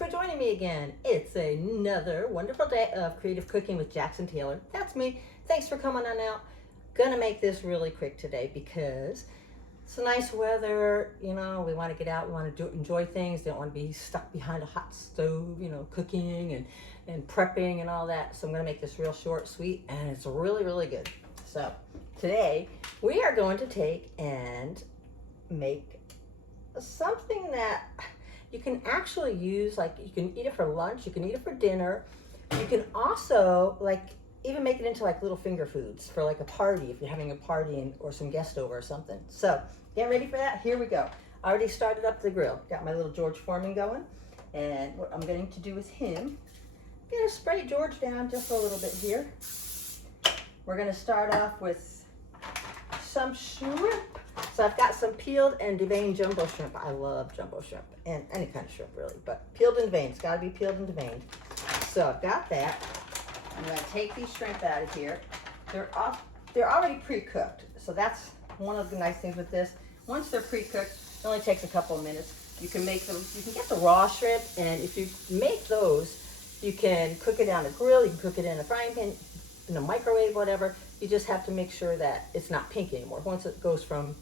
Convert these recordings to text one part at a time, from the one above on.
for joining me again. It's another wonderful day of creative cooking with Jackson Taylor. That's me. Thanks for coming on out. Gonna make this really quick today because it's nice weather. You know, we want to get out, we want to enjoy things. Don't want to be stuck behind a hot stove, you know, cooking and prepping and all that. So I'm gonna make this real short, sweet, and it's really, really good. So today we are going to take and make something that you can actually use, like you can eat it for lunch, you can eat it for dinner. You can also like even make it into like little finger foods for like a party if you're having a party or some guest over or something. So get ready for that. Here we go. I already started up the grill. Got my little George Foreman going. And what I'm going to do is I'm going to spray George down just a little bit here. We're going to start off with some shrimp. So I've got some peeled and deveined jumbo shrimp. I love jumbo shrimp and any kind of shrimp really, but peeled and deveined. It's got to be peeled and deveined. So I've got that. I'm going to take these shrimp out of here. They're already pre-cooked, so that's one of the nice things with this. Once they're pre-cooked, it only takes a couple of minutes. You can make them. You can get the raw shrimp, and if you make those, you can cook it on the grill. You can cook it in a frying pan, in a microwave, whatever. You just have to make sure that it's not pink anymore. Once it goes from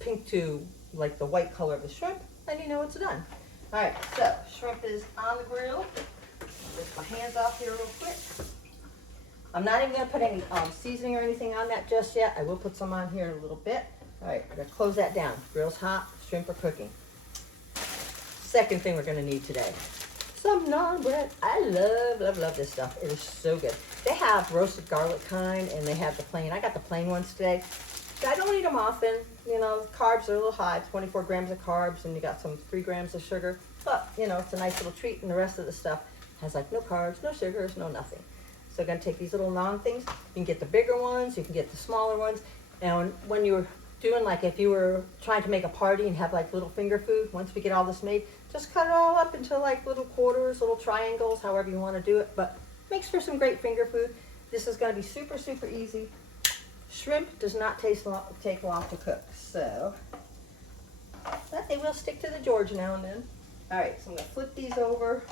pink to like the white color of the shrimp, then you know it's done. All right, so shrimp is on the grill. Lift my hands off here real quick. I'm not even going to put any seasoning or anything on that just yet. I will put some on here in a little bit. All right, we're going to close that down. Grill's hot, shrimp are cooking. Second thing we're going to need today, some naan bread. I love this stuff. It is so good. They have roasted garlic kind, and they have the plain. I got the plain ones today. I don't eat them often. You know, carbs are a little high, 24 grams of carbs, and you got some 3 grams of sugar. But, you know, it's a nice little treat, and the rest of the stuff has like no carbs, no sugars, no nothing. So I'm going to take these little naan things. You can get the bigger ones, you can get the smaller ones. And when you're doing, like if you were trying to make a party and have like little finger food, once we get all this made, just cut it all up into like little quarters, little triangles, however you want to do it. But makes for some great finger food. This is going to be super, super easy. Shrimp does not take long to cook, so, but they will stick to the George now and then. All right, so I'm going to flip these over.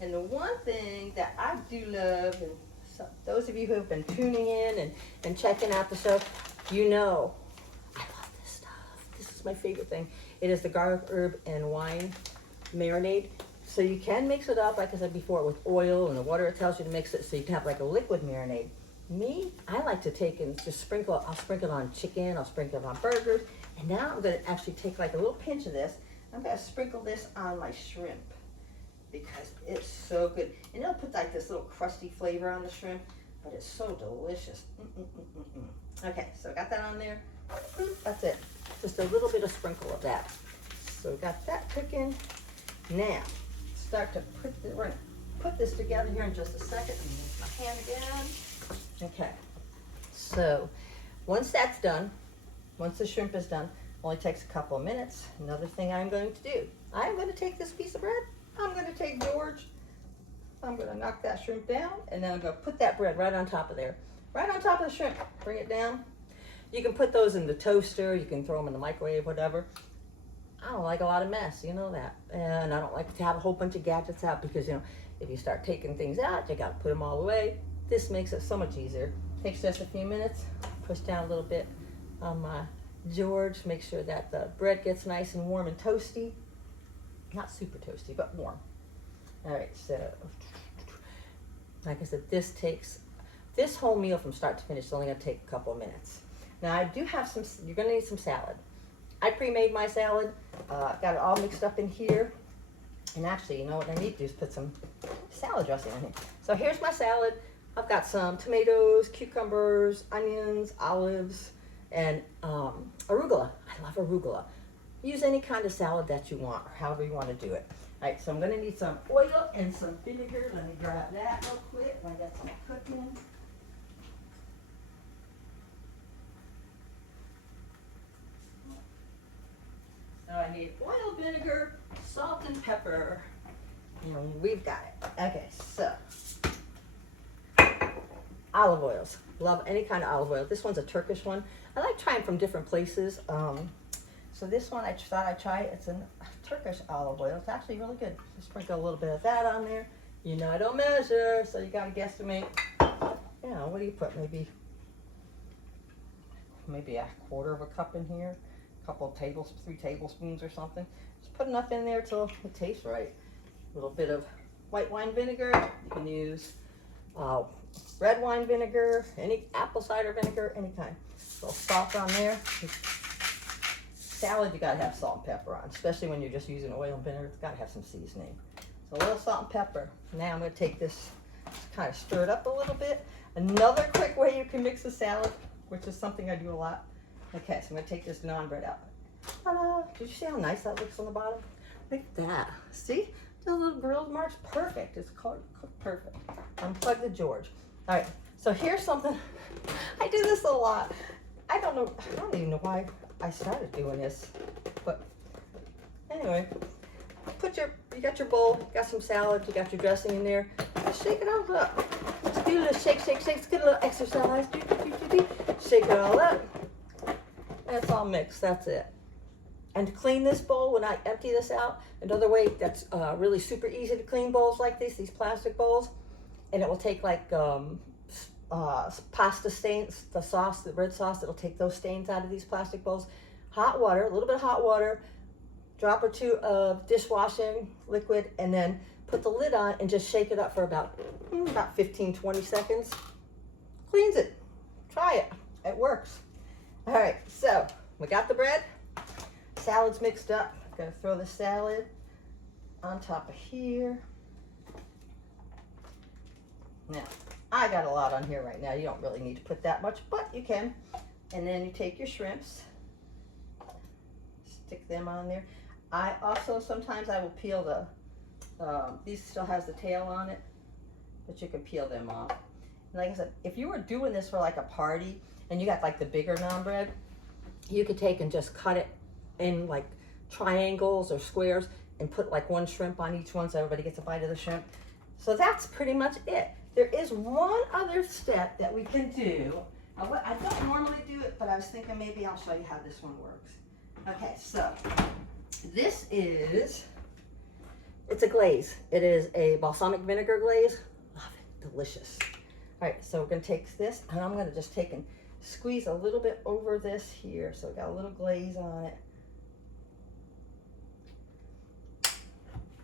And the one thing that I do love, and so those of you who have been tuning in and checking out the show, you know, I love this stuff. This is my favorite thing. It is the garlic, herb, and wine marinade. So you can mix it up, like I said before, with oil and the water. It tells you to mix it so you can have like a liquid marinade. Me, I like to take and just sprinkle. I'll sprinkle it on chicken. I'll sprinkle it on burgers. And now I'm going to actually take like a little pinch of this. I'm going to sprinkle this on my shrimp because it's so good. And it'll put like this little crusty flavor on the shrimp, but it's so delicious. Okay, so I got that on there. That's it. Just a little bit of sprinkle of that. So we got that cooking. Now, start to we're going to put this together here in just a second. Use my hand again. Okay, so once that's done, once the shrimp is done, only takes a couple of minutes. Another thing I'm going to do, I'm going to take this piece of bread, I'm going to take George, I'm going to knock that shrimp down, and then I'm going to put that bread right on top of there, right on top of the shrimp. Bring it down. You can put those in the toaster, you can throw them in the microwave, whatever. I don't like a lot of mess, you know that, and I don't like to have a whole bunch of gadgets out because, you know, if you start taking things out, you got to put them all away. This makes it so much easier. Takes just a few minutes. Push down a little bit on my George. Make sure that the bread gets nice and warm and toasty. Not super toasty, but warm. All right, so like I said, this whole meal from start to finish is only going to take a couple of minutes. Now I do have you're going to need some salad. I pre-made my salad. Got it all mixed up in here. And actually, you know what I need to do is put some salad dressing in here. So here's my salad. I've got some tomatoes, cucumbers, onions, olives, and arugula. I love arugula. Use any kind of salad that you want, or however you want to do it. All right, so I'm going to need some oil and some vinegar. Let me grab that real quick when I got some cooking. So I need oil, vinegar, salt, and pepper. And we've got it. Okay, so olive oils. Love any kind of olive oil. This one's a Turkish one. I like trying from different places. So this one I thought I'd try. It's a Turkish olive oil. It's actually really good. Just sprinkle a little bit of that on there. You know I don't measure, so you gotta guesstimate. You know, what do you put? Maybe a quarter of a cup in here. A couple of 3 tablespoons or something. Just put enough in there till it tastes right. A little bit of white wine vinegar. You can use red wine vinegar, any apple cider vinegar, any kind. A little salt on there. Salad, you gotta have salt and pepper on, especially when you're just using oil and vinegar. It's gotta have some seasoning. So a little salt and pepper. Now I'm gonna take this, kind of stir it up a little bit. Another quick way you can mix a salad, which is something I do a lot. Okay, so I'm gonna take this naan bread out. Ta-da! Did you see how nice that looks on the bottom? Look at that. See? The little grilled marks, perfect. It's cooked perfect. Unplug the George. All right, so here's something. I do this a lot. I don't even know why I started doing this, but anyway, you got your bowl, you got some salad, you got your dressing in there. Just shake it all up. Let's do a little shake. Let's get a little exercise. Shake it all up. And it's all mixed. That's it. And to clean this bowl, when I empty this out, another way that's really super easy to clean bowls like these plastic bowls, and it will take like pasta stains, the red sauce, it'll take those stains out of these plastic bowls. Hot water, a little bit of hot water, drop or two of dishwashing liquid, and then put the lid on and just shake it up for about 15, 20 seconds. Cleans it. Try it. It works. All right, so we got the bread. Salad's mixed up. I'm gonna throw the salad on top of here. Now, I got a lot on here right now. You don't really need to put that much, but you can. And then you take your shrimps, stick them on there. I also, sometimes I will peel these still has the tail on it, but you can peel them off. And like I said, if you were doing this for like a party and you got like the bigger naan bread, you could take and just cut it in like triangles or squares and put like one shrimp on each one so everybody gets a bite of the shrimp. So that's pretty much it. There is one other step that we can do. I don't normally do it, but I was thinking maybe I'll show you how this one works. Okay, so it's a glaze. It is a balsamic vinegar glaze. Love it, delicious. All right, so we're gonna take this and I'm gonna just take and squeeze a little bit over this here. So we got a little glaze on it.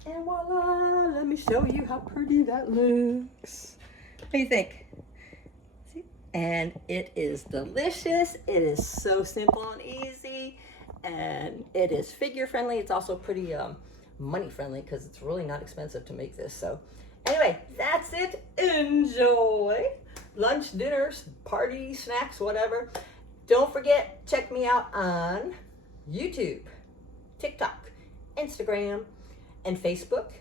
And voila, let me show you how pretty that looks. What do you think? See? And it is delicious. It is so simple and easy. And it is figure friendly. It's also pretty money friendly because it's really not expensive to make this. So anyway, that's it. Enjoy. Lunch, dinners, party, snacks, whatever. Don't forget, check me out on YouTube, TikTok, Instagram, and Facebook,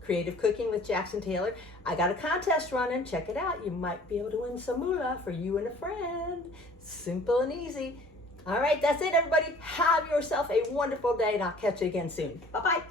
Creative Cooking with Jackson Taylor. I got a contest running. Check it out. You might be able to win some moolah for you and a friend. Simple and easy. All right, that's it, everybody. Have yourself a wonderful day, and I'll catch you again soon. Bye-bye.